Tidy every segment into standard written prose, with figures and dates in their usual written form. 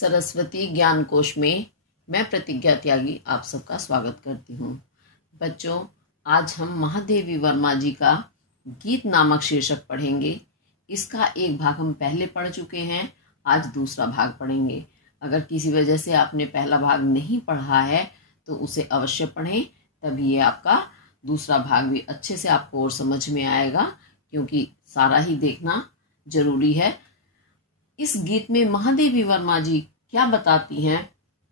सरस्वती ज्ञान कोश में मैं प्रतिज्ञा त्यागी आप सबका स्वागत करती हूँ। बच्चों, आज हम महादेवी वर्मा जी का गीत नामक शीर्षक पढ़ेंगे। इसका एक भाग हम पहले पढ़ चुके हैं, आज दूसरा भाग पढ़ेंगे। अगर किसी वजह से आपने पहला भाग नहीं पढ़ा है तो उसे अवश्य पढ़ें, तभी ये आपका दूसरा भाग भी अच्छे से आपको और समझ में आएगा, क्योंकि सारा ही देखना जरूरी है। इस गीत में महादेवी वर्मा जी क्या बताती हैं,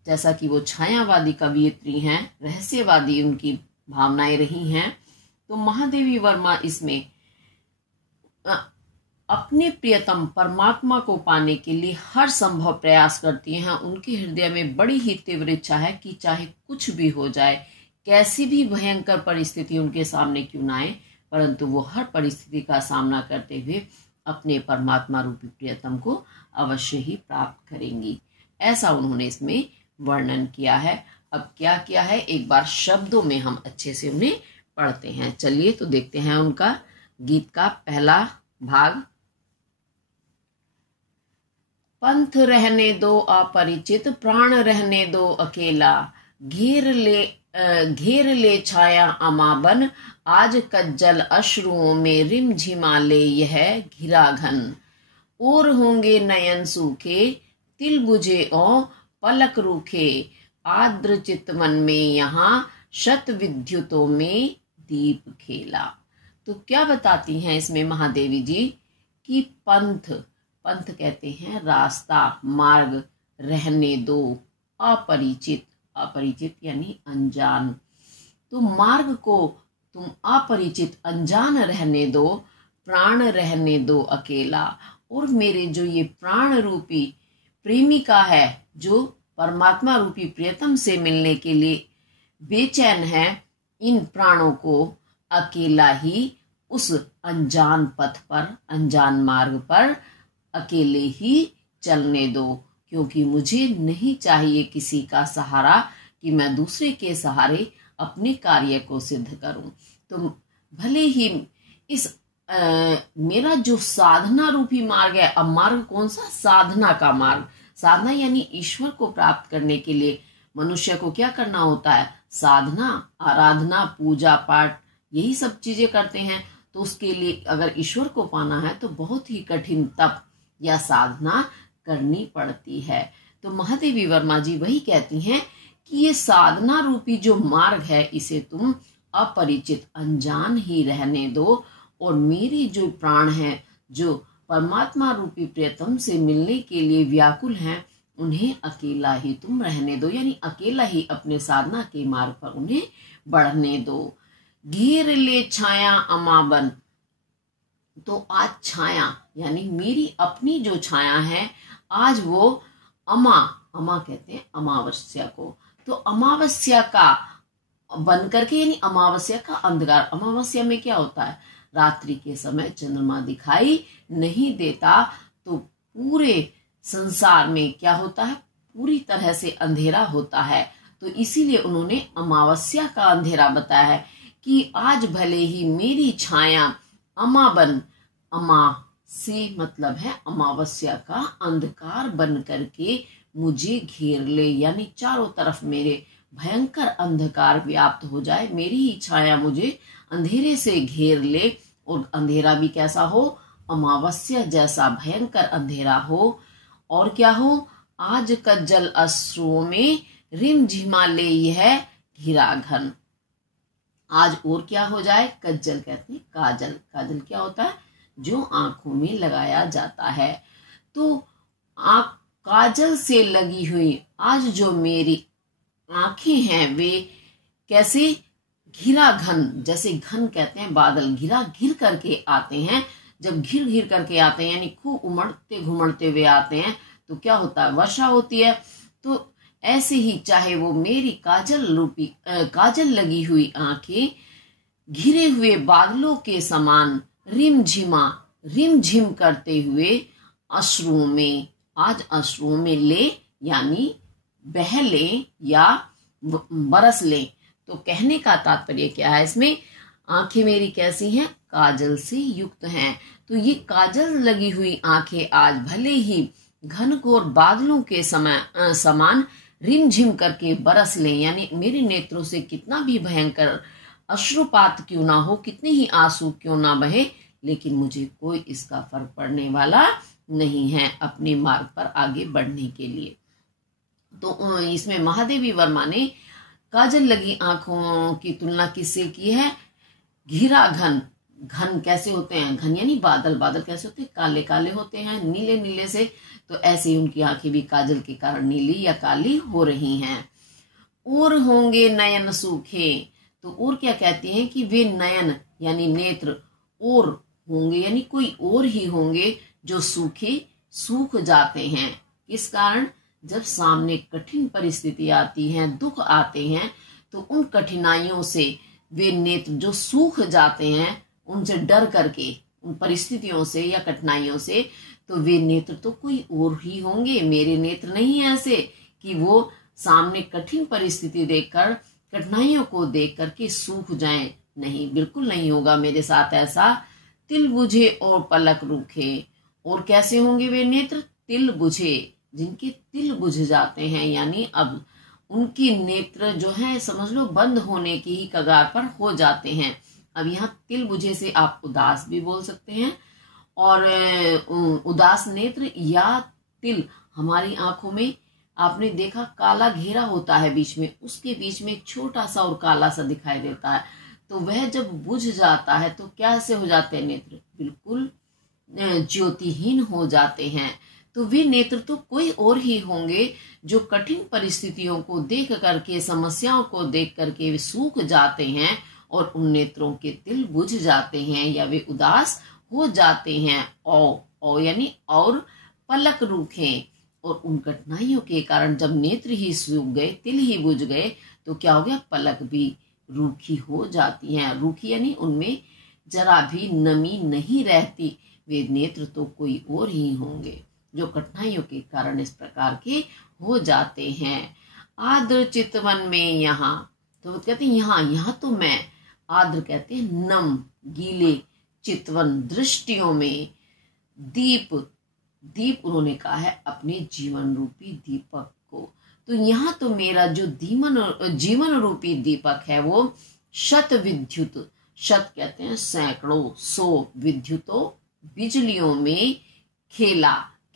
जैसा कि वो छायावादी कवयित्री हैं, रहस्यवादी उनकी भावनाएं रही हैं, तो महादेवी वर्मा इसमें अपने प्रियतम परमात्मा को पाने के लिए हर संभव प्रयास करती हैं। उनके हृदय में बड़ी ही तीव्र इच्छा है कि चाहे कुछ भी हो जाए, कैसी भी भयंकर परिस्थिति उनके सामने क्यों ना आए, परंतु वो हर परिस्थिति का सामना करते हुए अपने परमात्मा रूपी प्रियतम को अवश्य ही प्राप्त करेंगी। ऐसा उन्होंने इसमें वर्णन किया है। अब क्या किया है, एक बार शब्दों में हम अच्छे से उन्हें पढ़ते हैं। चलिए तो देखते हैं उनका गीत का पहला भाग। पंथ रहने दो अपरिचित, प्राण रहने दो अकेला, घेर ले छाया अमाबन, आज कज्जल अश्रुओं में रिमझिमा ले यह घिरा घन, और होंगे नयन सूखे, तिल बुझे और पलक रूखे, आर्द्र चितवन में यहाँ शत विद्युतों में दीप खेला। तो क्या बताती हैं इसमें महादेवी जी कि पंथ कहते हैं रास्ता, मार्ग, रहने दो अपरिचित यानी अनजान, तो मार्ग को तुम अपरिचित अनजान रहने दो, प्राण रहने दो अकेला, और मेरे जो ये प्राण रूपी प्रेमिका है, जो परमात्मा रूपी प्रियतम से मिलने के लिए बेचैन है, इन प्राणों को अकेला ही उस अनजान पथ पर, अनजान मार्ग पर अकेले ही चलने दो, क्योंकि मुझे नहीं चाहिए किसी का सहारा कि मैं दूसरे के सहारे अपने कार्य को सिद्ध करूं। तो भले ही इस मेरा जो साधना रूपी मार्ग है, अब मार्ग कौन सा, साधना का मार्ग, साधना यानी ईश्वर को प्राप्त करने के लिए मनुष्य को क्या करना होता है, साधना, आराधना, पूजा पाठ, यही सब चीजें करते हैं। तो उसके लिए अगर ईश्वर को पाना है तो बहुत ही कठिन तप या साधना करनी पड़ती है। तो महादेवी वर्मा जी वही कहती हैं कि ये साधना रूपी जो मार्ग है, इसे तुम अपरिचित अनजान ही रहने दो, और मेरी जो प्राण है, जो परमात्मा रूपी प्रियतम से मिलने के लिए व्याकुल हैं, उन्हें अकेला ही तुम रहने दो, यानी अकेला ही अपने साधना के मार्ग पर उन्हें बढ़ने दो। घेर ले छाया अमाबन, तो आज छाया यानी मेरी अपनी जो छाया है, आज वो अमा कहते हैं अमावस्या को, तो अमावस्या का बन करके, यानी अमावस्या का अंधकार। अमावस्या में क्या होता है, रात्रि के समय चंद्रमा दिखाई नहीं देता, तो पूरे संसार में क्या होता है, पूरी तरह से अंधेरा होता है। तो इसीलिए उन्होंने अमावस्या का अंधेरा बताया है कि आज भले ही मेरी छाया अमाबन, अमा से मतलब है अमावस्या का अंधकार बन करके मुझे घेर ले, यानी चारों तरफ मेरे भयंकर अंधकार व्याप्त हो जाए, मेरी ही छाया मुझे अंधेरे से घेर ले, और अंधेरा भी कैसा हो, अमावस्या जैसा भयंकर अंधेरा हो। और क्या हो, आज कज्जल अश्रुओं में रिमझिमा ले यह घिरा घन, आज और क्या हो जाए, कज्जल कहते हैं काजल। काजल क्या होता है, जो आंखों में लगाया जाता है। तो काजल से लगी हुई आज जो मेरी आंखें हैं, वे कैसे, घिरा घन, जैसे घन कहते हैं बादल, घिर करके आते हैं। जब घिर करके आते हैं यानी खूब उमड़ते घुमड़ते हुए आते हैं, तो क्या होता है, वर्षा होती है। तो ऐसे ही चाहे वो मेरी काजल लगी हुई आंखें घिरे हुए बादलों के समान रिमझिम करते हुए अश्रुओं में, आज अश्रुओं में ले यानी बह ले या बरस ले। तो कहने का तात्पर्य क्या है इसमें, आंखें मेरी कैसी हैं, काजल से युक्त हैं। तो ये काजल लगी हुई आंखें आज भले ही घनघोर बादलों के समान रिमझिम करके बरस लें, यानी मेरे नेत्रों से कितना भी भयंकर अश्रुपात क्यों ना हो, कितने ही आंसू क्यों ना बहे, लेकिन मुझे कोई इसका फर्क पड़ने वाला नहीं है अपने मार्ग पर आगे बढ़ने के लिए। तो इसमें महादेवी वर्मा ने काजल लगी आंखों की तुलना किससे की है? घिरा घन, घन कैसे होते हैं? घन यानी बादल, बादल कैसे होते हैं? काले काले होते हैं, नीले नीले से। तो ऐसे ही उनकी आंखें भी काजल के कारण नीली या काली हो रही हैं। और होंगे नयन सूखे, तो और क्या कहते हैं कि वे नयन यानी नेत्र और होंगे यानी कोई और ही होंगे जो सूखे, सूख जाते हैं। किस कारण? जब सामने कठिन परिस्थिति आती है, दुख आते हैं, तो उन कठिनाइयों से वे नेत्र जो सूख जाते हैं, उनसे डर करके, उन परिस्थितियों से या कठिनाइयों से, तो वे नेत्र तो कोई और ही होंगे। मेरे नेत्र नहीं है ऐसे कि वो सामने कठिन परिस्थिति देखकर, कठिनाइयों को देख करके सूख जाएं। नहीं, बिल्कुल नहीं होगा मेरे साथ ऐसा। तिल बुझे और पलक रूखे, और कैसे होंगे वे नेत्र? तिल बुझे, जिनके तिल बुझ जाते हैं, यानी अब उनकी नेत्र जो है समझ लो बंद होने की ही कगार पर हो जाते हैं। अब यहाँ तिल बुझे से आप उदास भी बोल सकते हैं, और उदास नेत्र या तिल, हमारी आंखों में आपने देखा काला घेरा होता है बीच में, उसके बीच में एक छोटा सा और काला सा दिखाई देता है, तो वह जब बुझ जाता है तो कैसे हो जाते हैं नेत्र? बिल्कुल ज्योतिहीन हो जाते हैं। तो वे नेत्र तो कोई और ही होंगे जो कठिन परिस्थितियों को देख करके, समस्याओं को देख करके वे सूख जाते हैं, और उन नेत्रों के तिल बुझ जाते हैं या वे उदास हो जाते हैं। औ यानी और पलक रूखे, और उन कठिनाइयों के कारण जब नेत्र ही सूख गए, तिल ही बुझ गए, तो क्या हो गया? पलक भी रूखी हो जाती हैं। रूखी यानी उनमें जरा भी नमी नहीं रहती। वे नेत्र तो कोई और ही होंगे जो कठिनाइयों के कारण इस प्रकार के हो जाते हैं। आद्र चितवन में यहाँ, तो कहते हैं यहाँ तो मैं, आद्र कहते हैं नम, गीले, चितवन दृष्टियों में, दीप, दीप उन्होंने कहा है अपने जीवन रूपी दीपक को। तो यहाँ तो मेरा जो जीवन रूपी दीपक है वो शत विद्युत, शत कहते हैं सैकड़ों, 100 विद्युतों बिजलियों में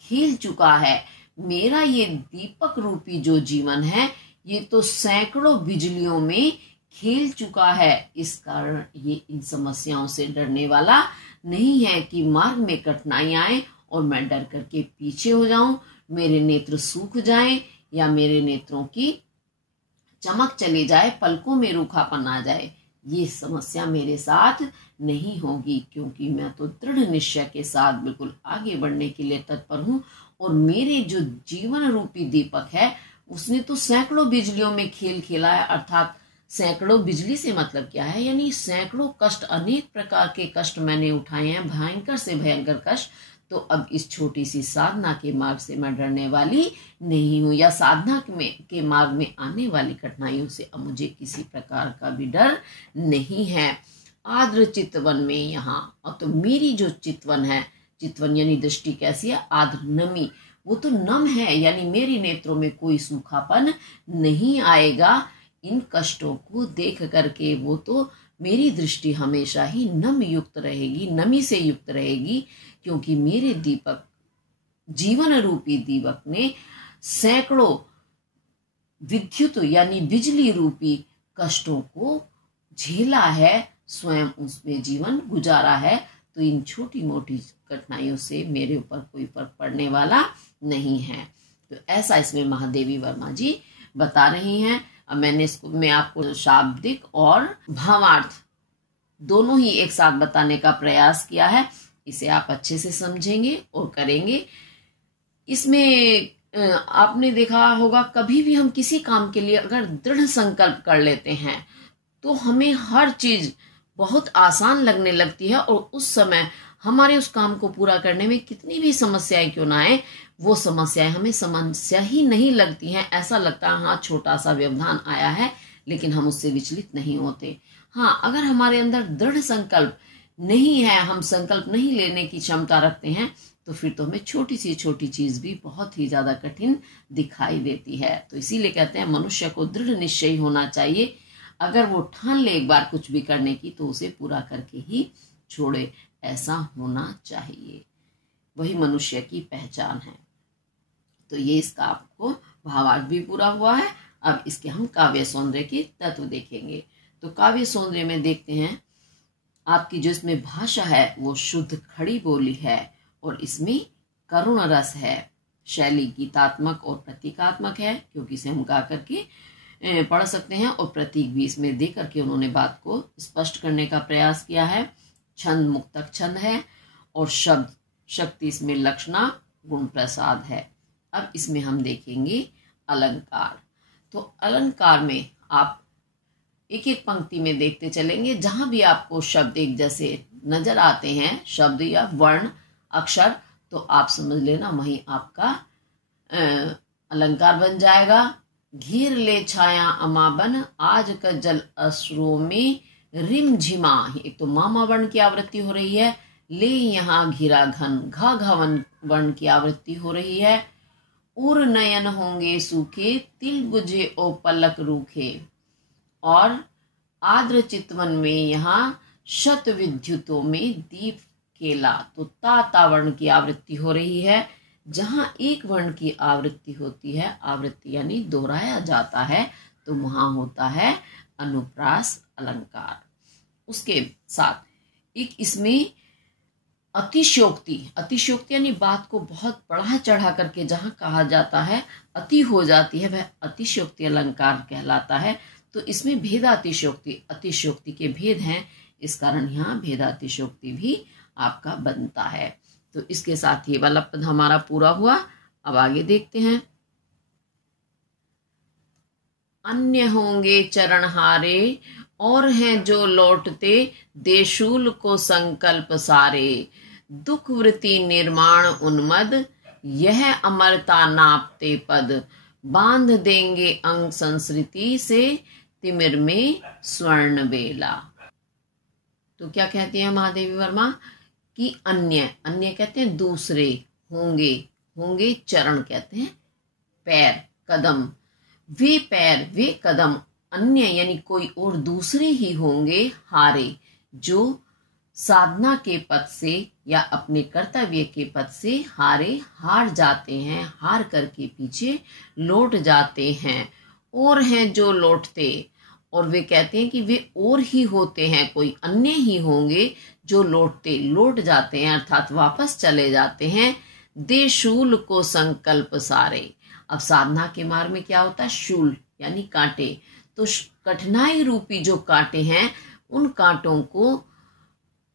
खेल चुका है। मेरा ये दीपक रूपी जो जीवन है, ये तो सैकड़ों बिजलियों में खेल चुका है। इस कारण ये इन समस्याओं से डरने वाला नहीं है कि मार्ग में कठिनाई आए और मैं डर करके पीछे हो जाऊं, मेरे नेत्र सूख जाएं, या मेरे नेत्रों की चमक चली जाए, पलकों में रूखापन आ जाए। ये समस्या मेरे साथ नहीं होगी, क्योंकि मैं तो दृढ़ निश्चय के साथ बिल्कुल आगे बढ़ने के लिए तत्पर हूँ। और मेरे जो जीवन रूपी दीपक है, उसने तो सैकड़ों बिजलियों में खेल खेला है। अर्थात सैकड़ों बिजली से मतलब क्या है? यानी सैकड़ों कष्ट, अनेक प्रकार के कष्ट मैंने उठाए हैं, भयंकर से भयंकर कष्ट। तो अब इस छोटी सी साधना के मार्ग से मैं डरने वाली नहीं हूँ, या साधना के मार्ग में आने वाली कठिनाइयों से अब मुझे किसी प्रकार का भी डर नहीं है। आद्र चितवन में यहाँ, अब तो मेरी जो चितवन है, चितवन यानी दृष्टि कैसी है? आद्र, नमी, वो तो नम है, यानी मेरी नेत्रों में कोई सूखापन नहीं आएगा। इन कष्टों को देख करके वो तो मेरी दृष्टि हमेशा ही नम युक्त रहेगी, नमी से युक्त रहेगी, क्योंकि मेरे दीपक, जीवन रूपी दीपक ने सैकड़ों विद्युत यानी बिजली रूपी कष्टों को झेला है, स्वयं उसमें जीवन गुजारा है। तो इन छोटी मोटी कठिनाइयों से मेरे ऊपर कोई फर्क पड़ने वाला नहीं है। तो ऐसा इसमें महादेवी वर्मा जी बता रही हैं। अब मैं आपको शाब्दिक और भावार्थ दोनों ही एक साथ बताने का प्रयास किया है। इसे आप अच्छे से समझेंगे और करेंगे। इसमें आपने देखा होगा, कभी भी हम किसी काम के लिए अगर दृढ़ संकल्प कर लेते हैं तो हमें हर चीज बहुत आसान लगने लगती है, और उस समय हमारे उस काम को पूरा करने में कितनी भी समस्याएं क्यों ना आए, वो समस्याएं हमें समस्या ही नहीं लगती हैं। ऐसा लगता है हाँ छोटा सा व्यवधान आया है, लेकिन हम उससे विचलित नहीं होते। हाँ, अगर हमारे अंदर दृढ़ संकल्प नहीं है, हम संकल्प नहीं लेने की क्षमता रखते हैं, तो फिर तो हमें छोटी सी छोटी चीज भी बहुत ही ज्यादा कठिन दिखाई देती है। तो इसीलिए कहते हैं मनुष्य को दृढ़ निश्चय होना चाहिए। अगर वो ठान ले एक बार कुछ भी करने की तो उसे पूरा करके ही छोड़े, ऐसा होना चाहिए। वही मनुष्य की पहचान है। तो ये इसका आपको भावार्थ भी पूरा हुआ है। अब इसके हम काव्य सौंदर्य के तत्व देखेंगे। तो काव्य सौंदर्य में देखते हैं आपकी जो इसमें भाषा है वो शुद्ध खड़ी बोली है और इसमें करुण रस है। शैली गीतात्मक और प्रतीकात्मक है, क्योंकि इसे हम गा करके पढ़ सकते हैं और प्रतीक भी इसमें दे करके उन्होंने बात को स्पष्ट करने का प्रयास किया है। छंद मुक्तक छंद है और शब्द शक्ति इसमें लक्षणा गुण प्रसाद है। अब इसमें हम देखेंगे अलंकार। तो अलंकार में आप एक एक पंक्ति में देखते चलेंगे, जहां भी आपको शब्द एक जैसे नजर आते हैं, शब्द या वर्ण अक्षर, तो आप समझ लेना वहीं आपका अलंकार बन जाएगा। घेर ले छाया अमाबन आज का जल अश्रुओं में रिम झिमा, एक तो मामा वर्ण की आवृत्ति हो रही है। ले यहाँ घिरा घन घा घावन वर्ण की आवृत्ति हो रही है। उर नयन होंगे सूखे तिल बुझे ओ पलक रूखे, और आद्र चितवन में यहाँ शत विद्युतों में दीप केला, तो ता वर्ण की आवृत्ति हो रही है। जहां एक वर्ण की आवृत्ति होती है, आवृत्ति यानी दोहराया जाता है, तो वहां होता है अनुप्रास अलंकार। उसके साथ एक इसमें अतिशयोक्ति, अतिशयोक्ति यानी बात को बहुत बढ़ा चढ़ा करके जहां कहा जाता है अति हो जाती है, वह अतिशयोक्ति अलंकार कहलाता है। तो इसमें भेदातिशयोक्ति, अतिशयोक्ति के भेद हैं, इस कारण यहाँ भेदातिशयोक्ति भी आपका बनता है। तो इसके साथ ये वाला पद हमारा पूरा हुआ। अब आगे देखते हैं। अन्य होंगे चरणहारे और हैं जो लौटते देशूल को संकल्प सारे, दुख वृत्ति निर्माण उन्मद यह अमरता नापते पद, बांध देंगे अंग संस्कृति से तिमिर में स्वर्ण बेला। तो क्या कहती है महादेवी वर्मा कि अन्य, अन्य कहते हैं दूसरे, होंगे, होंगे चरण कहते हैं पैर, कदम, वे पैर वे कदम अन्य यानी कोई और दूसरे ही होंगे हारे, जो साधना के पथ से या अपने कर्तव्य के पथ से हार जाते हैं, हार करके पीछे लौट जाते हैं। और हैं जो लौटते, और वे कहते हैं कि वे और ही होते हैं, कोई अन्य ही होंगे जो लौट जाते हैं, अर्थात वापस चले जाते हैं। दे शूल को संकल्प सारे। अब साधना के मार्ग में क्या होता है? शूल यानी कांटे। तो कठिनाई रूपी जो कांटे हैं, उन कांटों को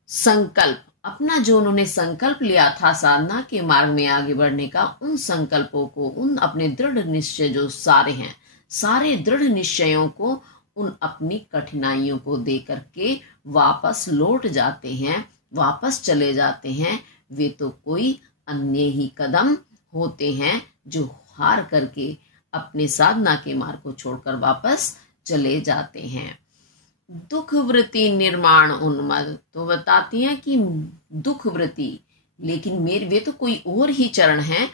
संकल्प, अपना जो उन्होंने संकल्प लिया था साधना के मार्ग में आगे बढ़ने का, उन संकल्पों को, उन अपने दृढ़ निश्चय जो सारे हैं, सारे दृढ़ निश्चयों को उन अपनी कठिनाइयों को दे करके वापस लौट जाते हैं, वापस चले जाते हैं। वे तो कोई अन्य ही कदम होते हैं जो हार करके अपने साधना के मार्ग को छोड़कर वापस चले जाते हैं। दुख वृत्ति निर्माण उन्मद, तो बताती हैं कि दुख वृत्ति, लेकिन मेरे वे तो कोई और ही चरण हैं,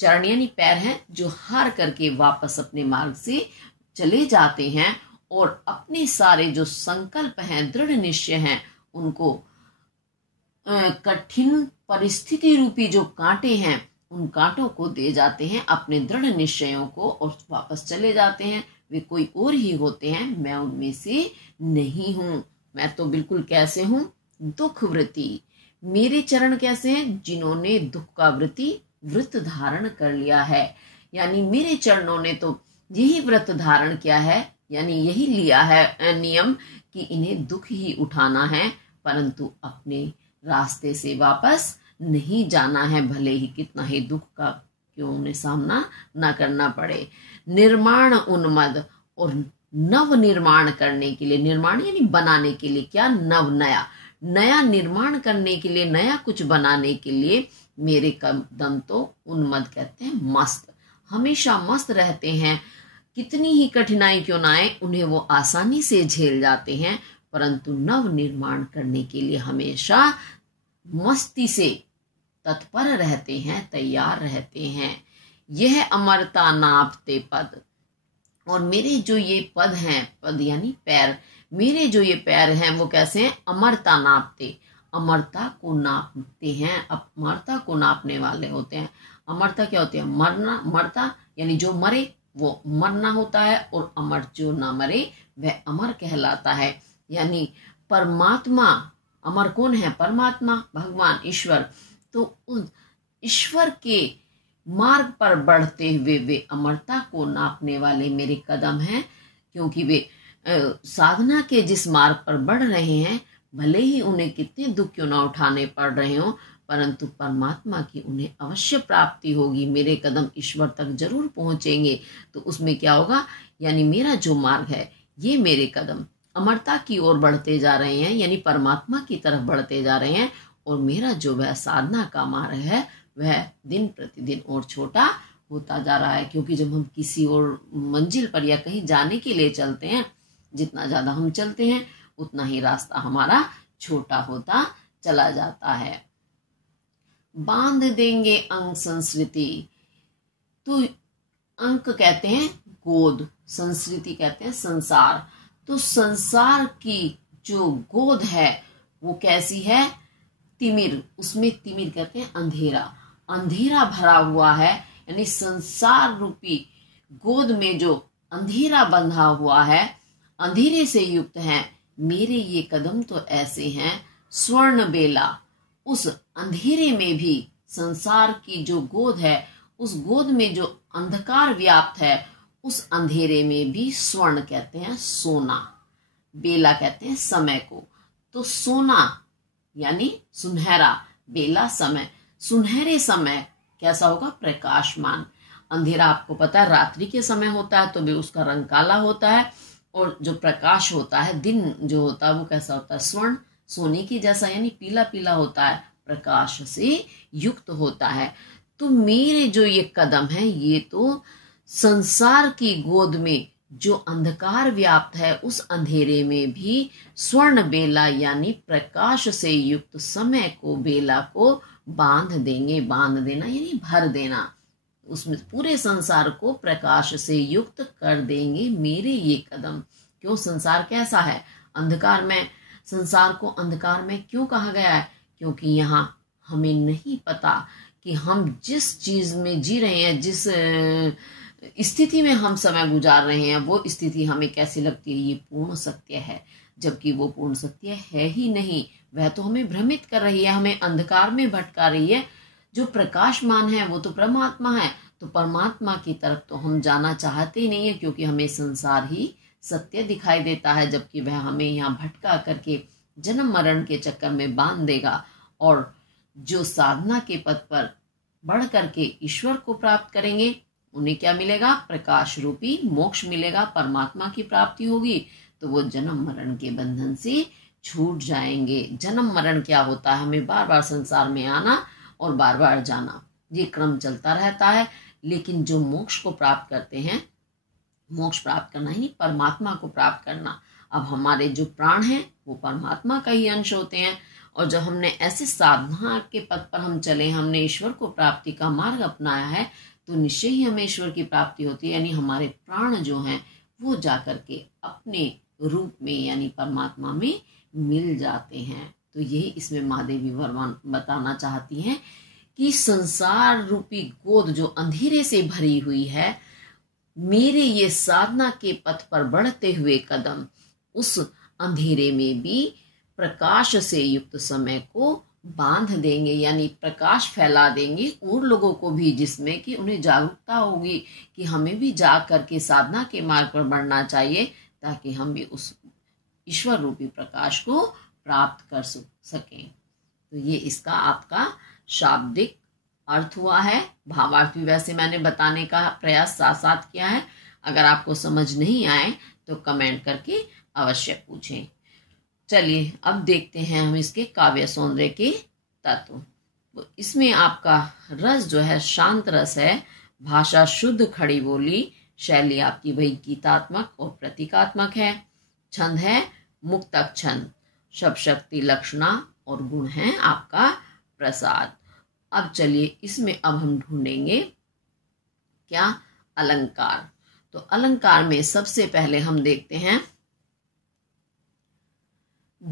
चरण यानी पैर हैं, जो हार करके वापस अपने मार्ग से चले जाते हैं और अपने सारे जो संकल्प हैं, दृढ़ निश्चय हैं, उनको कठिन परिस्थिति रूपी जो कांटे हैं, उन कांटों को दे जाते हैं अपने दृढ़ निश्चयों को और वापस चले जाते हैं। वे कोई और ही होते हैं, मैं उनमें से नहीं हूं। मैं तो बिल्कुल कैसे हूं? दुख वृत्ति। मेरे चरण कैसे हैं? जिन्होंने दुख का व्रत धारण कर लिया है, यानी मेरे चरणों ने तो यही व्रत धारण किया है, यानी यही लिया है नियम कि इन्हें दुख ही उठाना है, परंतु अपने रास्ते से वापस नहीं जाना है, भले ही कितना ही दुख का क्यों उन्हें सामना ना करना पड़े। निर्माण उन्मद, और नव निर्माण करने के लिए, निर्माण यानी बनाने के लिए, क्या नव नया, नया निर्माण करने के लिए, नया कुछ बनाने के लिए मेरे कदम तो उन्मद कहते हैं मस्त, हमेशा मस्त रहते हैं। कितनी ही कठिनाई क्यों ना आए, उन्हें वो आसानी से झेल जाते हैं, परंतु नव निर्माण करने के लिए हमेशा मस्ती से तत्पर रहते हैं, तैयार रहते हैं। यह अमरता नापते पद, और मेरे जो ये पद हैं, पद यानी पैर, मेरे जो ये पैर हैं वो कैसे हैं? अमरता नापते, अमरता को नापते हैं, अमरता को नापने वाले होते हैं। अमरता क्या होती है? मरना, मरता यानी जो मरे वो मरना होता है, और अमर जो ना मरे वह अमर कहलाता है। यानी परमात्मा, अमर कौन है? परमात्मा, भगवान, ईश्वर। तो उस ईश्वर के मार्ग पर बढ़ते हुए वे अमरता को नापने वाले मेरे कदम हैं, क्योंकि वे साधना के जिस मार्ग पर बढ़ रहे हैं, भले ही उन्हें कितने दुख क्यों ना उठाने पड़ रहे हों, परंतु परमात्मा की उन्हें अवश्य प्राप्ति होगी। मेरे कदम ईश्वर तक जरूर पहुंचेंगे। तो उसमें क्या होगा? यानी मेरा जो मार्ग है, ये मेरे कदम अमरता की ओर बढ़ते जा रहे हैं, यानी परमात्मा की तरफ बढ़ते जा रहे हैं, और मेरा जो वह साधना का मार्ग है वह दिन प्रतिदिन और छोटा होता जा रहा है। क्योंकि जब हम किसी और मंजिल पर या कहीं जाने के लिए चलते हैं, जितना ज्यादा हम चलते हैं उतना ही रास्ता हमारा छोटा होता चला जाता है। बांध देंगे अंग संस्कृति, तो अंक कहते हैं गोद, संस्कृति कहते हैं संसार। तो संसार की जो गोद है वो कैसी है? तिमिर, उसमें तिमिर कहते हैं अंधेरा, अंधेरा भरा हुआ है। यानी संसार रूपी गोद में जो अंधेरा बंधा हुआ है, अंधेरे से युक्त है। मेरे ये कदम तो ऐसे हैं स्वर्ण बेला, उस अंधेरे में भी, संसार की जो गोद है उस गोद में जो अंधकार व्याप्त है, उस अंधेरे में भी स्वर्ण कहते हैं सोना, बेला कहते हैं समय को। तो सोना यानी सुनहरा, बेला समय, सुनहरे समय कैसा होगा? प्रकाशमान। अंधेरा आपको पता है रात्रि के समय होता है तो भी उसका रंग काला होता है, और जो प्रकाश होता है, दिन जो होता है वो कैसा होता है? स्वर्ण, सोने की जैसा, यानी पीला पीला होता है, प्रकाश से युक्त होता है। तो मेरे जो ये कदम हैं, ये तो संसार की गोद में जो अंधकार व्याप्त है, उस अंधेरे में भी स्वर्ण बेला यानी प्रकाश से युक्त समय को, बेला को बांध देंगे। बांध देना यानी भर देना, उसमें पूरे संसार को प्रकाश से युक्त कर देंगे मेरे ये कदम। क्यों? संसार कैसा है? अंधकार में। संसार को अंधकार में क्यों कहा गया है? क्योंकि यहाँ हमें नहीं पता कि हम जिस चीज में जी रहे हैं, जिस स्थिति में हम समय गुजार रहे हैं, वो स्थिति हमें कैसी लगती है? ये पूर्ण सत्य है, जबकि वो पूर्ण सत्य है ही नहीं। वह तो हमें भ्रमित कर रही है, हमें अंधकार में भटका रही है। जो प्रकाशमान है वो तो परमात्मा है। तो परमात्मा की तरफ तो हम जाना चाहते ही नहीं है, क्योंकि हमें संसार ही सत्य दिखाई देता है, जबकि वह हमें यहाँ भटका करके जन्म मरण के चक्कर में बांध देगा। और जो साधना के पथ पर बढ़ करके ईश्वर को प्राप्त करेंगे, उन्हें क्या मिलेगा? प्रकाश रूपी मोक्ष मिलेगा, परमात्मा की प्राप्ति होगी। तो वो जन्म मरण के बंधन से छूट जाएंगे। जन्म मरण क्या होता है? हमें बार बार संसार में आना और बार बार जाना, ये क्रम चलता रहता है। लेकिन जो मोक्ष को प्राप्त करते हैं, मोक्ष प्राप्त करना ही नहीं, परमात्मा को प्राप्त करना। अब हमारे जो प्राण हैं वो परमात्मा का ही अंश होते हैं, और जब हमने ऐसे साधना के पथ पर हम चले, हमने ईश्वर को प्राप्ति का मार्ग अपनाया है, तो निश्चय ही हमें ईश्वर की प्राप्ति होती है। यानी हमारे प्राण जो हैं वो जाकर के अपने रूप में यानी परमात्मा में मिल जाते हैं। तो यही इसमें महादेवी वर्मा बताना चाहती हैं कि संसार रूपी गोद जो अंधेरे से भरी हुई है, मेरे ये साधना के पथ पर बढ़ते हुए कदम उस अंधेरे में भी प्रकाश से युक्त समय को बांध देंगे, यानी प्रकाश फैला देंगे और लोगों को भी, जिसमें कि उन्हें जागरूकता होगी कि हमें भी जाग करके साधना के मार्ग पर बढ़ना चाहिए, ताकि हम भी उस ईश्वर रूपी प्रकाश को प्राप्त कर सकें। तो ये इसका आपका शाब्दिक अर्थ हुआ है। भावार्थ भी वैसे मैंने बताने का प्रयास साथ साथ किया है। अगर आपको समझ नहीं आए तो कमेंट करके अवश्य पूछें। चलिए अब देखते हैं हम इसके काव्य सौंदर्य के तत्व। तो इसमें आपका रस जो है शांत रस है, भाषा शुद्ध खड़ी बोली, शैली आपकी वही गीतात्मक और प्रतीकात्मक है, छंद है मुक्तक छंद, शब्द शक्ति लक्षणा और गुण है आपका प्रसाद। अब चलिए इसमें अब हम ढूंढेंगे क्या, अलंकार। तो अलंकार में सबसे पहले हम देखते हैं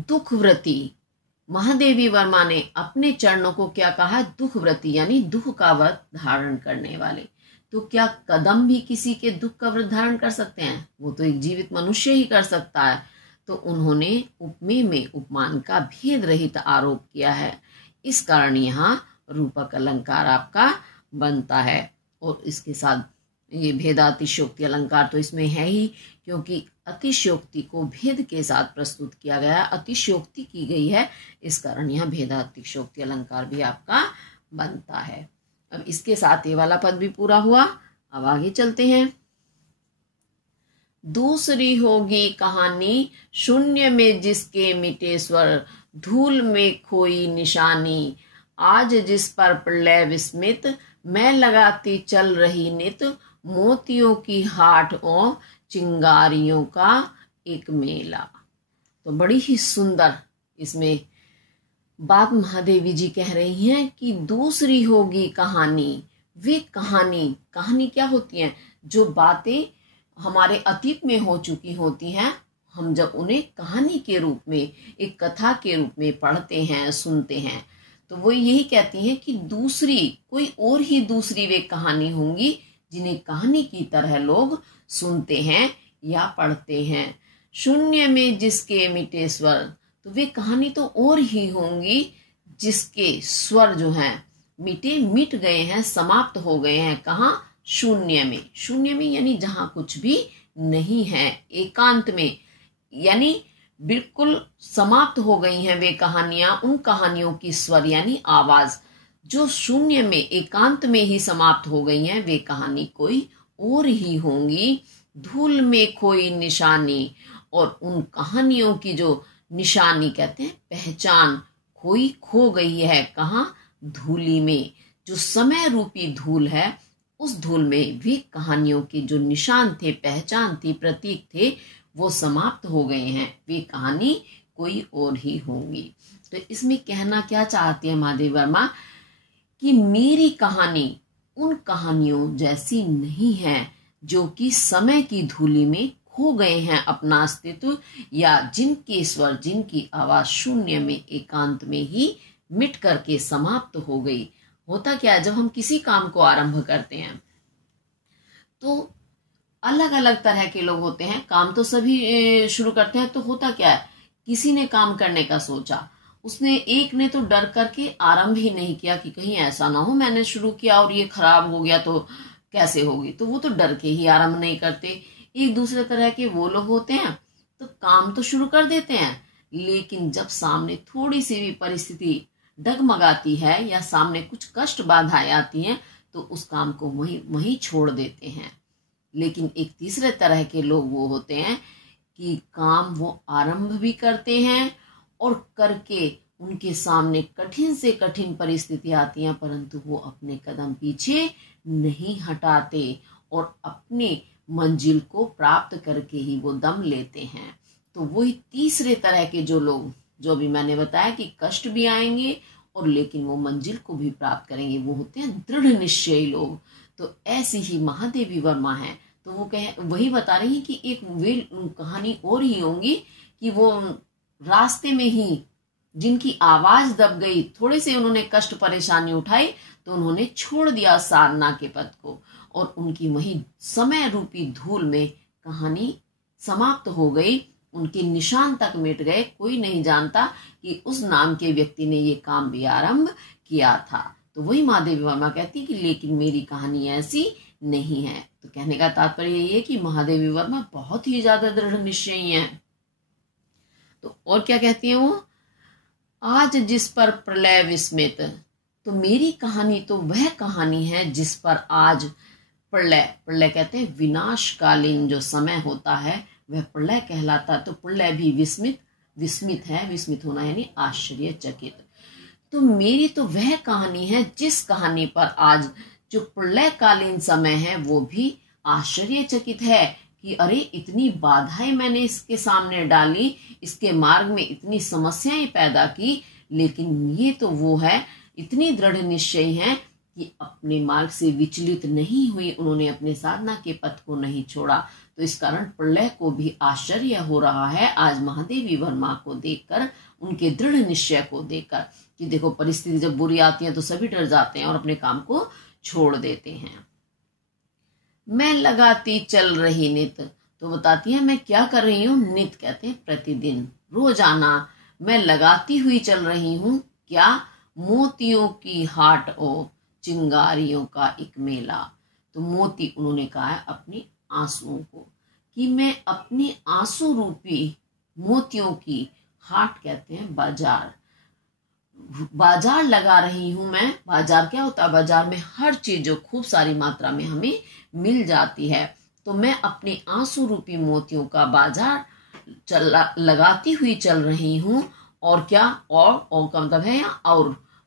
दुखव्रती। महादेवी वर्मा ने अपने चरणों को क्या कहा, दुखव्रती, यानी दुख का व्रत धारण करने वाले। तो क्या कदम भी किसी के दुख का व्रत धारण कर सकते हैं? वो तो एक जीवित मनुष्य ही कर सकता है। तो उन्होंने उपमेय में उपमान का भेद रहित आरोप किया है, इस कारण यहाँ रूपक अलंकार आपका बनता है। और इसके साथ ये भेदातिशयोक्ति अलंकार तो इसमें है ही, क्योंकि अतिशयोक्ति को भेद के साथ प्रस्तुत किया गया, अतिशयोक्ति की गई है, इस कारण यहाँ भेदातिशयोक्ति अलंकार भी आपका बनता है। अब इसके साथ ये वाला पद भी पूरा हुआ। अब आगे चलते हैं। दूसरी होगी कहानी, शून्य में जिसके मिटे स्वर, धूल में खोई निशानी, आज जिस पर प्रलय विस्मित, मैं लगाती चल रही नित, मोतियों की हाट और चिंगारियों का एक मेला। तो बड़ी ही सुंदर इसमें बात महादेवी जी कह रही हैं कि दूसरी होगी कहानी। वे कहानी क्या होती है, जो बातें हमारे अतीत में हो चुकी होती हैं, हम जब उन्हें कहानी के रूप में, एक कथा के रूप में पढ़ते हैं, सुनते हैं, तो वो यही कहती हैं कि दूसरी, कोई और ही दूसरी वे कहानी होंगी जिन्हें कहानी की तरह लोग सुनते हैं या पढ़ते हैं। शून्य में जिसके मिटे स्वर, तो वे कहानी तो और ही होंगी जिसके स्वर जो हैं मिट गए हैं, समाप्त हो गए हैं। कहाँ? शून्य में यानी जहां कुछ भी नहीं है, एकांत में, यानी बिल्कुल समाप्त हो गई हैं वे कहानियां। उन कहानियों की स्वर यानी आवाज जो शून्य में, एकांत में ही समाप्त हो गई हैं, वे कहानी कोई और ही होंगी। धूल में खोई निशानी, और उन कहानियों की जो निशानी कहते हैं पहचान, खोई, खो गई है। कहाँ? धूली में। जो समय रूपी धूल है, उस धूल में भी कहानियों के जो निशान थे, पहचान थी, प्रतीक थे, वो समाप्त हो गए हैं। वे कहानी कोई और ही होंगी। तो इसमें कहना क्या चाहते हैं महादेवी वर्मा कि मेरी कहानी उन कहानियों जैसी नहीं है जो कि समय की धूली में खो गए हैं अपना अस्तित्व, या जिनके स्वर, जिनकी आवाज शून्य में, एकांत में ही मिट करके समाप्त हो गई। होता क्या है, जब हम किसी काम को आरंभ करते हैं तो अलग अलग तरह के लोग होते हैं। काम तो सभी शुरू करते हैं, तो होता क्या है, किसी ने काम करने का सोचा, उसने, एक ने तो डर करके आरंभ ही नहीं किया कि कहीं ऐसा ना हो मैंने शुरू किया और ये खराब हो गया तो कैसे होगी, तो वो तो डर के ही आरंभ नहीं करते। एक दूसरे तरह के वो लोग होते हैं, तो काम तो शुरू कर देते हैं, लेकिन जब सामने थोड़ी सी भी परिस्थिति डगमगाती है या सामने कुछ कष्ट बाधाएं आती हैं, तो उस काम को वहीं छोड़ देते हैं। लेकिन एक तीसरे तरह के लोग वो होते हैं कि काम वो आरंभ भी करते हैं, और करके उनके सामने कठिन से कठिन परिस्थिति आती हैं, परंतु वो अपने कदम पीछे नहीं हटाते और अपने मंजिल को प्राप्त करके ही वो दम लेते हैं। तो वही तीसरे तरह के जो लोग, जो भी मैंने बताया कि कष्ट भी आएंगे और लेकिन वो मंजिल को भी प्राप्त करेंगे, वो होते हैं दृढ़ निश्चयी लोग। तो ऐसी ही महादेवी वर्मा है, तो वो वही बता रही है कि एक वे कहानी और ही होंगी कि वो रास्ते में ही जिनकी आवाज दब गई, थोड़े से उन्होंने कष्ट परेशानी उठाई तो उन्होंने छोड़ दिया साधना के पथ को, और उनकी वही समय रूपी धूल में कहानी समाप्त हो गई, उनके निशान तक मिट गए। कोई नहीं जानता कि उस नाम के व्यक्ति ने ये काम भी आरंभ किया था। तो वही महादेवी वर्मा कहती कि लेकिन मेरी कहानी ऐसी नहीं है। तो कहने का तात्पर्य यही है कि महादेवी वर्मा बहुत ही ज्यादा दृढ़ निश्चयी हैं। तो और क्या कहती हैं वो, आज जिस पर प्रलय विस्मित, तो मेरी कहानी तो वह कहानी है जिस पर आज प्रलय कहते हैं विनाशकालीन जो समय होता है वह प्रलय कहलाता। तो प्रलय भी विस्मित है, विस्मित होना यानी आश्चर्यचकित। तो मेरी तो वह कहानी है जिस कहानी पर आज जो प्रलयकालीन समय है वो भी आश्चर्यचकित है कि अरे इतनी बाधाएं मैंने इसके सामने डाली, इसके मार्ग में इतनी समस्याएं पैदा की, लेकिन ये तो वो है, इतनी दृढ़ निश्चयी हैं कि अपने मार्ग से विचलित नहीं हुई, उन्होंने अपने साधना के पथ को नहीं छोड़ा। तो इस कारण प्रलय को भी आश्चर्य हो रहा है आज महादेवी वर्मा को देखकर, उनके दृढ़ निश्चय को देखकर कि देखो परिस्थिति जब बुरी आती है तो सभी डर जाते हैं और अपने काम को छोड़ देते हैं। मैं लगाती चल रही नित, तो बताती है मैं क्या कर रही हूँ, नित कहते हैं प्रतिदिन, रोजाना मैं लगाती हुई चल रही हूँ क्या, मोतियों की हाट ओ चिंगारियों का एक मेला। तो मोती उन्होंने कहा है अपने आंसुओं को, कि मैं अपने आंसू रूपी मोतियों की हाट कहते हैं बाजार, बाजार लगा रही हूं मैं। बाजार क्या होता है, बाजार में हर चीज जो खूब सारी मात्रा में हमें मिल जाती है। तो मैं अपने आंसू रूपी मोतियों का बाजार लगाती हुई चल रही हूं। और क्या, और का मतलब है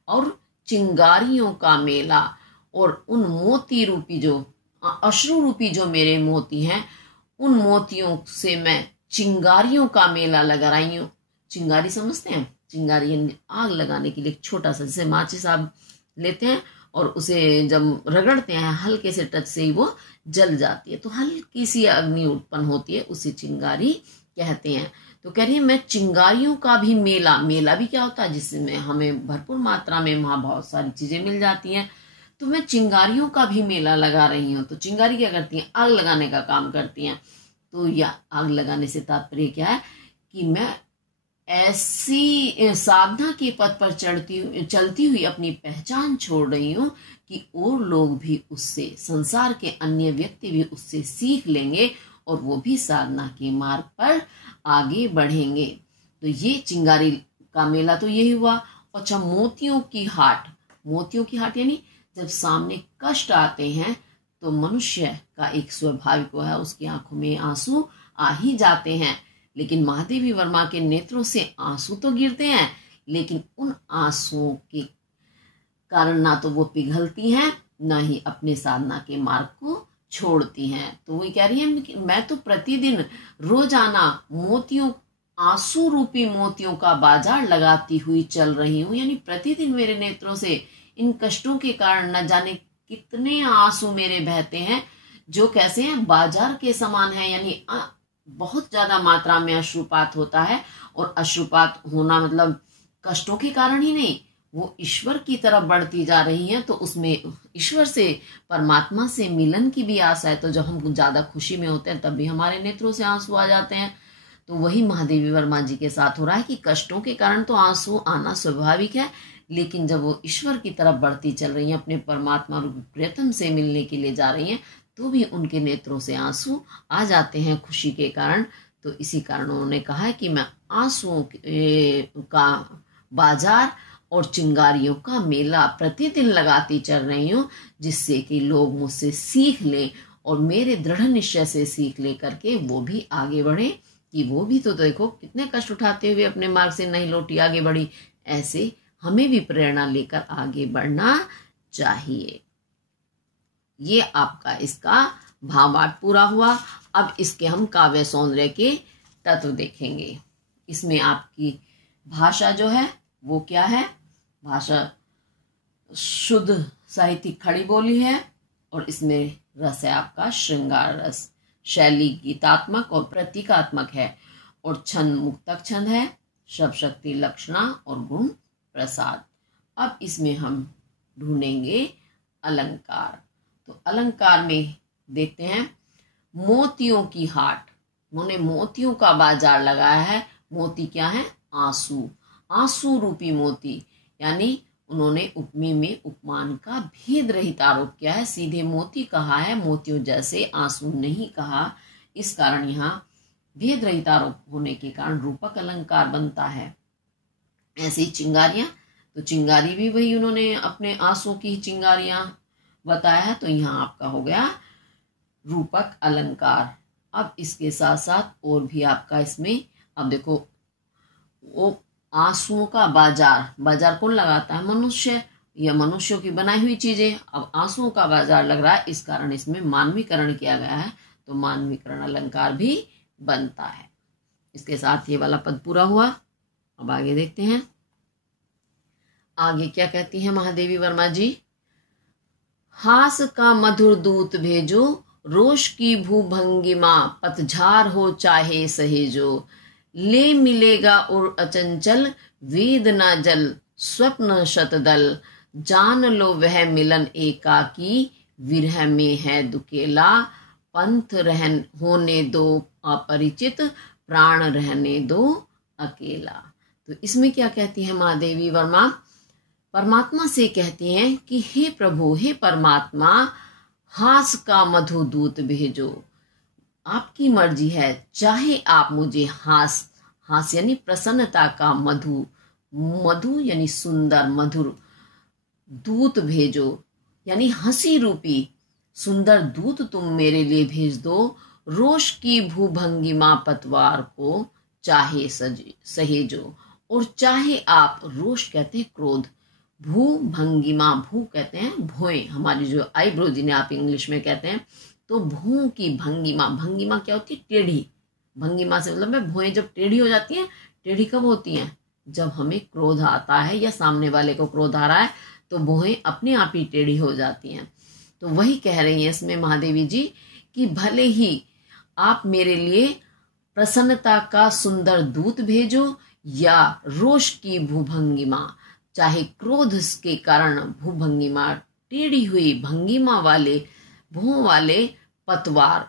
और चिंगारियों का मेला, और उन मोती रूपी जो अश्रु रूपी जो मेरे मोती हैं, उन मोतियों से मैं चिंगारियों का मेला लगा रही हूँ। चिंगारी समझते हैं, चिंगारी आग लगाने के लिए छोटा सा, जैसे माचिस आप लेते हैं और उसे जब रगड़ते हैं हल्के से टच से ही वो जल जाती है, तो हल्की सी अग्नि उत्पन्न होती है, उसे चिंगारी कहते हैं। तो कह रही है मैं चिंगारियों का भी मेला, मेला भी क्या होता है जिसमें हमें भरपूर मात्रा में वहां बहुत सारी चीजें मिल जाती हैं, तो मैं चिंगारियों का भी मेला लगा रही हूँ। तो चिंगारी क्या करती हैं, आग लगाने का काम करती हैं। तो या आग लगाने से तात्पर्य क्या है कि मैं ऐसी साधना के पथ पर चलती हुई अपनी पहचान छोड़ रही हूँ कि और लोग भी उससे, संसार के अन्य व्यक्ति भी उससे सीख लेंगे और वो भी साधना के मार्ग पर आगे बढ़ेंगे। तो ये चिंगारी का मेला तो यही हुआ। अच्छा, मोतियों की हाट, मोतियों की हाट यानी जब सामने कष्ट आते हैं तो मनुष्य का एक स्वाभाविक है, उसकी आंखों में आंसू आ ही जाते हैं। लेकिन महादेवी वर्मा के नेत्रों से आंसू तो गिरते हैं, लेकिन उन आंसुओं के कारण ना तो वो पिघलती हैं, ना ही अपने साधना के मार्ग को छोड़ती हैं। तो वो कह रही है कि मैं तो प्रतिदिन रोजाना मोतियों, आंसू रूपी मोतियों का बाजार लगाती हुई चल रही हूँ। यानी प्रतिदिन मेरे नेत्रों से इन कष्टों के कारण न जाने कितने आंसू मेरे बहते हैं, जो कैसे हैं, बाजार के समान है। यानी बहुत ज्यादा मात्रा में अश्रुपात होता है, और अश्रुपात होना मतलब कष्टों के कारण ही नहीं, वो ईश्वर की तरफ बढ़ती जा रही है, तो उसमें ईश्वर से, परमात्मा से मिलन की भी आशा है। तो जब हम ज्यादा खुशी में होते हैं तब भी हमारे नेत्रों से आंसू आ जाते हैं। तो वही महादेवी वर्मा जी के साथ हो रहा है कि कष्टों के कारण तो आंसू आना स्वाभाविक है, लेकिन जब वो ईश्वर की तरफ बढ़ती चल रही है, अपने परमात्मा रूपी प्रियतम से मिलने के लिए जा रही हैं, तो भी उनके नेत्रों से आंसू आ जाते हैं खुशी के कारण। तो इसी कारण उन्होंने कहा है कि मैं आंसुओं का बाजार और चिंगारियों का मेला प्रतिदिन लगाती चल रही हूँ, जिससे कि लोग मुझसे सीख लें और मेरे दृढ़ निश्चय से सीख ले करके वो भी आगे बढ़े, कि वो भी तो देखो कितने कष्ट उठाते हुए अपने मार्ग से नहीं लौटी, आगे बढ़ी। ऐसे हमें भी प्रेरणा लेकर आगे बढ़ना चाहिए। ये आपका इसका भावार्थ पूरा हुआ। अब इसके हम काव्य सौंदर्य के तत्व देखेंगे। इसमें आपकी भाषा जो है वो क्या है, भाषा शुद्ध साहित्यिक खड़ी बोली है, और इसमें रस है आपका श्रृंगार रस। शैली गीतात्मक और प्रतीकात्मक है, और छंद मुक्तक छंद है, शब्द शक्ति लक्षणा और गुण प्रसाद। अब इसमें हम ढूंढेंगे अलंकार। तो अलंकार में देखते हैं मोतियों की हाट। उन्होंने मोतियों का बाजार लगाया है। मोती क्या है, आंसू, आंसू रूपी मोती। यानी उन्होंने उपमे में उपमान का भेद रहित आरोप किया है, सीधे मोती कहा है, मोतियों जैसे आंसू नहीं कहा। इस कारण यहाँ भेद रहित आरोप होने के कारण रूपक अलंकार बनता है। ऐसी चिंगारियां, तो चिंगारी भी वही उन्होंने अपने आंसू की चिंगारियां बताया है, तो यहाँ आपका हो गया रूपक अलंकार। अब इसके साथ साथ और भी आपका इसमें, अब देखो वो आंसुओं का बाजार, बाजार कौन लगाता है, मनुष्य, या मनुष्यों की बनाई हुई चीजें। अब आंसुओं का बाजार लग रहा है, इस कारण इसमें मानवीकरण किया गया है, तो मानवीकरण अलंकार भी बनता है। इसके साथ ये वाला पद पूरा हुआ। अब आगे देखते हैं। आगे क्या कहती है महादेवी वर्मा जी? हास का मधुर दूत भेजो, रोष की भूभंगिमा पतझार हो चाहे सहेजो। ले मिलेगा और अचंचल, वेदना जल स्वप्न शतदल। जान लो वह मिलन एकाकी, विरह में है दुकेला। पंथ रहन होने दो अपरिचित, प्राण रहने दो अकेला। तो इसमें क्या कहती है महादेवी वर्मा? परमात्मा से कहती हैं कि हे प्रभु, हे परमात्मा, हास का मधु दूत भेजो। आपकी मर्जी है, चाहे आप मुझे हास, हास यानी प्रसन्नता का मधु, मधु यानी सुंदर मधुर, दूत भेजो यानी हंसी रूपी सुंदर दूत तुम मेरे लिए भेज दो। रोष की भूभंगिमा पतवार को चाहे सहेजो। और चाहे आप, रोष कहते हैं क्रोध, भू भंगिमा, भू कहते हैं भौएं, हमारी जो आईब्रो जिन्हें आप इंग्लिश में कहते हैं, तो भू की भंगिमा, भंगिमा क्या होती है? टेढ़ी। भंगिमा से मतलब है भौएं जब टेढ़ी हो जाती हैं। टेढ़ी कब होती हैं? जब हमें क्रोध आता है या सामने वाले को क्रोध आ रहा है तो भौएं अपने आप ही टेढ़ी हो जाती हैं। तो वही कह रही हैं इसमें महादेवी जी कि भले ही आप मेरे लिए प्रसन्नता का सुंदर दूत भेजो या रोष की भूभंगिमा, चाहे क्रोध के कारण भूभंगिमा, टेढ़ी हुई भंगिमा वाले, भू वाले पतवार,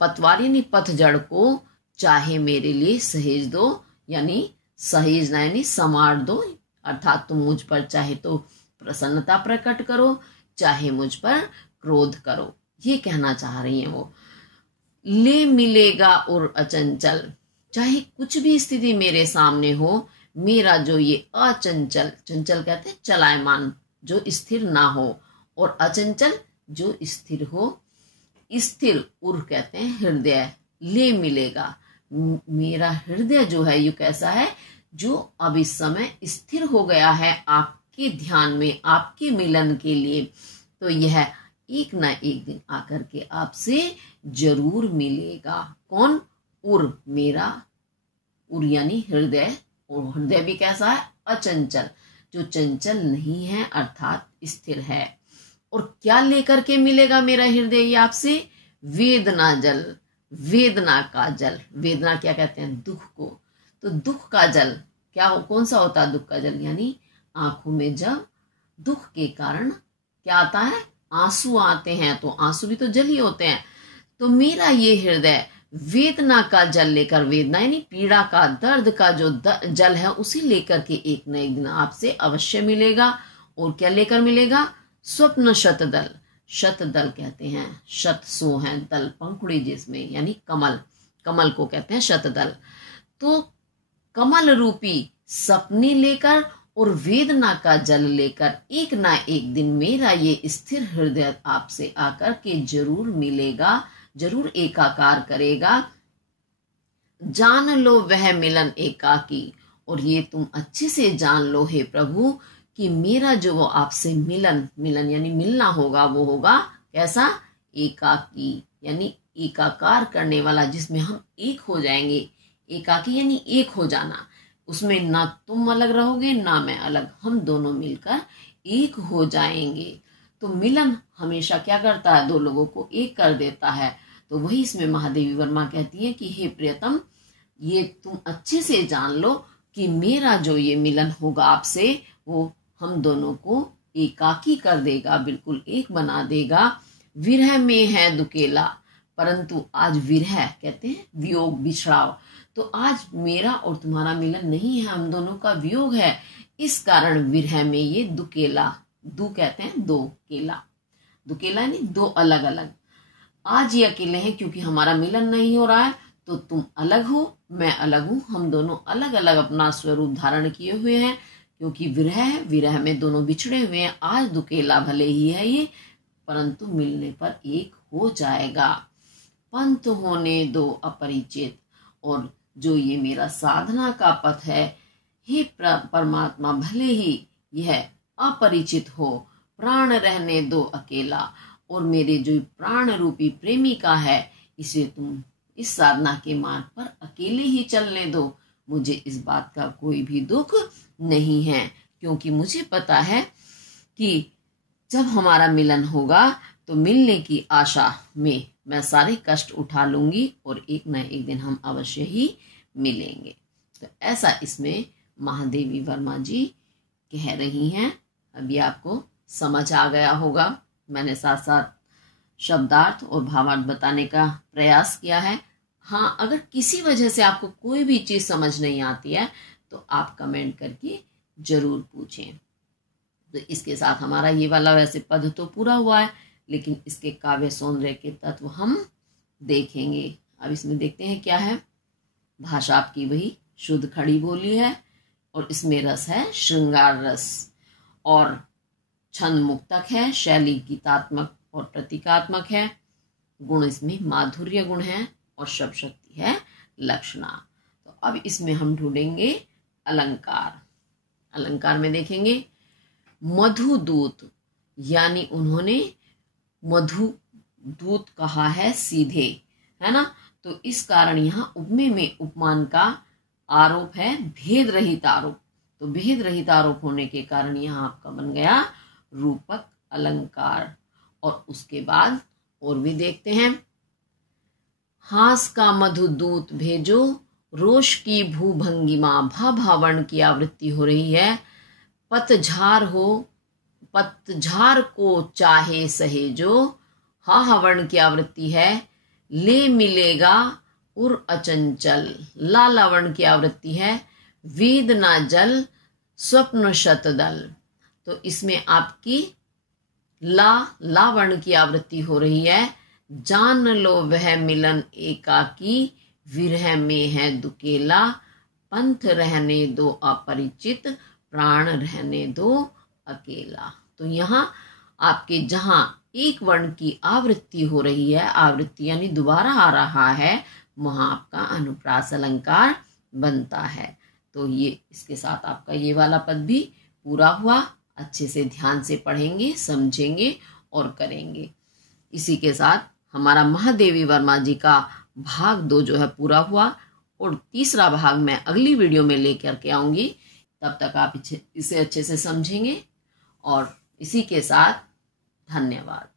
पतवार यानी पतझड़ को चाहे मेरे लिए सहेज दो, यानी सहेजना यानी संवार दो, अर्थात तुम मुझ पर चाहे तो प्रसन्नता प्रकट करो, चाहे मुझ पर क्रोध करो। ये कहना चाह रही हैं वो। ले मिलेगा और अचंचल, चाहे कुछ भी स्थिति मेरे सामने हो, मेरा जो ये अचंचल, चंचल कहते हैं चलायमान, जो स्थिर ना हो, और अचंचल जो स्थिर हो। स्थिर उर कहते हैं हृदय। ले मिलेगा, मेरा हृदय जो है ये कैसा है? जो अब इस समय स्थिर हो गया है आपके ध्यान में, आपके मिलन के लिए। तो यह एक ना एक दिन आकर के आपसे जरूर मिलेगा। कौन? उर, मेरा उर यानी हृदय। और हृदय भी कैसा है? अचंचल, जो चंचल नहीं है अर्थात स्थिर है। और क्या लेकर के मिलेगा मेरा हृदय आपसे? वेदना जल, वेदना का जल। वेदना क्या कहते हैं? दुख को। तो दुख का जल क्या हो, कौन सा होता है दुख का जल? यानी आंखों में जब दुख के कारण क्या आता है? आंसू आते हैं, तो आंसू भी तो जल ही होते हैं। तो मेरा ये हृदय वेदना का जल लेकर, वेदना यानी पीड़ा का, दर्द का जो जल है उसे लेकर के एक न एक दिन आपसे अवश्य मिलेगा। और क्या लेकर मिलेगा? स्वप्न शतदल। शतदल कहते हैं, शत सो हैं दल, पंखुड़ी जिसमें, यानी कमल, कमल को कहते हैं शतदल। तो कमल रूपी सपने लेकर और वेदना का जल लेकर एक ना एक दिन मेरा ये स्थिर हृदय आपसे आकर के जरूर मिलेगा, जरूर एकाकार करेगा। जान लो वह मिलन एकाकी, और ये तुम अच्छे से जान लो हे प्रभु कि मेरा जो वो आपसे मिलन, मिलन यानी मिलना होगा, वो होगा कैसा? एकाकी यानी एकाकार करने वाला, जिसमें हम एक हो जाएंगे। एकाकी यानी एक हो जाना, उसमें ना तुम अलग रहोगे ना मैं अलग, हम दोनों मिलकर एक हो जाएंगे। तो मिलन हमेशा क्या करता है? दो लोगों को एक कर देता है। तो वही इसमें महादेवी वर्मा कहती है कि हे प्रियतम, ये तुम अच्छे से जान लो कि मेरा जो ये मिलन होगा आपसे, वो हम दोनों को एकाकी कर देगा, बिल्कुल एक बना देगा। विरह में है दुकेला, परंतु आज विरह कहते हैं वियोग, बिछड़ाव। तो आज मेरा और तुम्हारा मिलन नहीं है, हम दोनों का वियोग है। इस कारण विरह में ये दुकेला, दु कहते हैं दो, केला, दुकेला यानी दो अलग अलग। आज ये अकेले हैं क्योंकि हमारा मिलन नहीं हो रहा है। तो तुम अलग हो, मैं अलग हूं, हम दोनों अलग अलग अपना स्वरूप धारण किए हुए हैं, क्योंकि विरह है, विरह में दोनों बिछड़े हुए हैं। आज दुकेला भले ही है ये, परंतु मिलने पर एक हो जाएगा। पंथ होने दो अपरिचित, और जो ये मेरा साधना का पथ है, हे परमात्मा, भले ही यह अपरिचित हो, प्राण रहने दो अकेला, और मेरे जो प्राण रूपी प्रेमिका है, इसे तुम इस साधना के मार्ग पर अकेले ही चलने दो। मुझे इस बात का कोई भी दुख नहीं है, क्योंकि मुझे पता है कि जब हमारा मिलन होगा तो मिलने की आशा में मैं सारे कष्ट उठा लूंगी और एक न एक दिन हम अवश्य ही मिलेंगे। तो ऐसा इसमें महादेवी वर्मा जी कह रही हैं। अभी आपको समझ आ गया होगा। मैंने साथ साथ शब्दार्थ और भावार्थ बताने का प्रयास किया है। हाँ, अगर किसी वजह से आपको कोई भी चीज समझ नहीं आती है तो आप कमेंट करके जरूर पूछें। तो इसके साथ हमारा ये वाला वैसे पद तो पूरा हुआ है, लेकिन इसके काव्य सौंदर्य के तत्व हम देखेंगे। अब इसमें देखते हैं क्या है। भाषा आपकी वही शुद्ध खड़ी बोली है और इसमें रस है श्रृंगार रस, और छंद मुक्तक है, शैली गीतात्मक और प्रतीकात्मक है, गुण इसमें माधुर्य गुण है और शब्द शक्ति है लक्षणा। तो अब इसमें हम ढूंढेंगे अलंकार। अलंकार में देखेंगे मधुदूत, यानी उन्होंने मधुदूत कहा है सीधे, है ना। तो इस कारण यहाँ उपमेय में उपमान का आरोप है भेद रहित आरोप। तो भेद रहित आरोप होने के कारण यहाँ आपका बन गया रूपक अलंकार। और उसके बाद और भी देखते हैं। हास का मधुदूत भेजो, रोष की भूभंगिमा, भावर्ण की आवृत्ति हो रही है। पतझार को चाहे सहेजो, वर्ण की आवृत्ति है। ले मिलेगा उर अचंचल, लावर्ण की आवृत्ति है। वेद ना जल स्वप्न शतदल। तो इसमें आपकी लावर्ण की आवृत्ति हो रही है। जान लो वह मिलन एकाकी, विरह में है दुकेला। पंथ रहने दो अपरिचित, प्राण रहने दो अकेला। तो यहाँ आपके जहां एक वर्ण की आवृत्ति हो रही है, आवृत्ति यानी दोबारा आ रहा है, वहां आपका अनुप्रास अलंकार बनता है। तो ये इसके साथ आपका ये वाला पद भी पूरा हुआ। अच्छे से ध्यान से पढ़ेंगे, समझेंगे और करेंगे। इसी के साथ हमारा महादेवी वर्मा जी का भाग 2 जो है पूरा हुआ, और तीसरा भाग मैं अगली वीडियो में लेकर के आऊंगी। तब तक आप इसे अच्छे से समझेंगे। और इसी के साथ धन्यवाद।